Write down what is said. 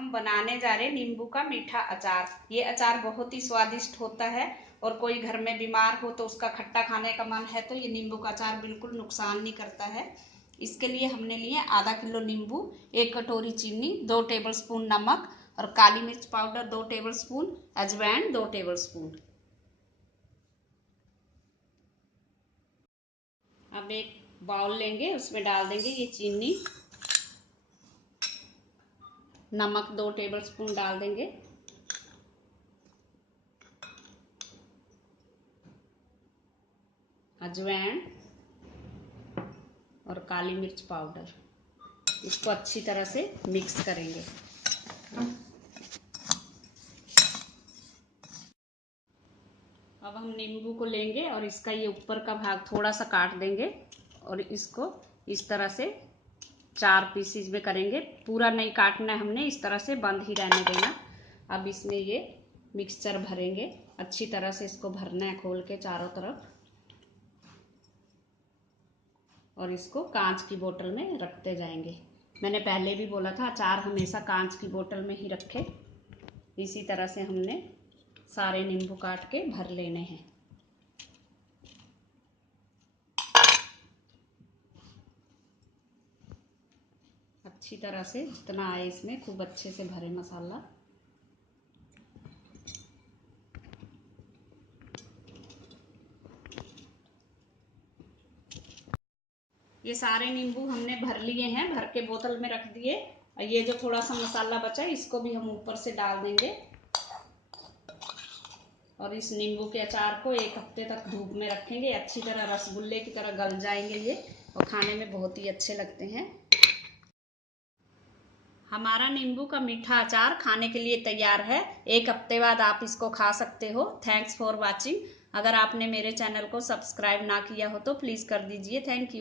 हम बनाने जा रहे हैं नींबू का मीठा अचार। ये अचार बहुत ही स्वादिष्ट होता है और कोई घर में बीमार हो तो उसका खट्टा खाने का मन है तो ये नींबू का अचार बिल्कुल नुकसान नहीं करता है। इसके लिए हमने लिए आधा किलो नींबू, 1 कटोरी चीनी, 2 टेबलस्पून नमक और काली मिर्च पाउडर 2 टेबलस्पून, अजवाइन 2 टेबलस्पून। अब एक बाउल लेंगे, उसमें डाल देंगे ये चीनी, नमक 2 टेबलस्पून डाल देंगे, अजवाइन और काली मिर्च पाउडर। इसको अच्छी तरह से मिक्स करेंगे। अब हम नींबू को लेंगे और इसका ये ऊपर का भाग थोड़ा सा काट देंगे और इसको इस तरह से 4 पीसीज में करेंगे। पूरा नहीं काटना है हमने, इस तरह से बंद ही रहने देना। अब इसमें ये मिक्सचर भरेंगे, अच्छी तरह से इसको भरना है खोल के चारों तरफ, और इसको कांच की बोतल में रखते जाएंगे। मैंने पहले भी बोला था अचार हमेशा कांच की बोतल में ही रखें। इसी तरह से हमने सारे नींबू काट के भर लेने हैं। अच्छी तरह से जितना आए इसमें खूब अच्छे से भरे मसाला। ये सारे नींबू हमने भर लिए हैं, भर के बोतल में रख दिए। और ये जो थोड़ा सा मसाला बचा है इसको भी हम ऊपर से डाल देंगे और इस नींबू के अचार को 1 हफ्ते तक धूप में रखेंगे। अच्छी तरह रसगुल्ले की तरह गल जाएंगे ये और खाने में बहुत ही अच्छे लगते हैं। हमारा नींबू का मीठा अचार खाने के लिए तैयार है। 1 हफ्ते बाद आप इसको खा सकते हो। Thanks for watching. अगर आपने मेरे चैनल को सब्सक्राइब ना किया हो तो प्लीज़ कर दीजिए। Thank you.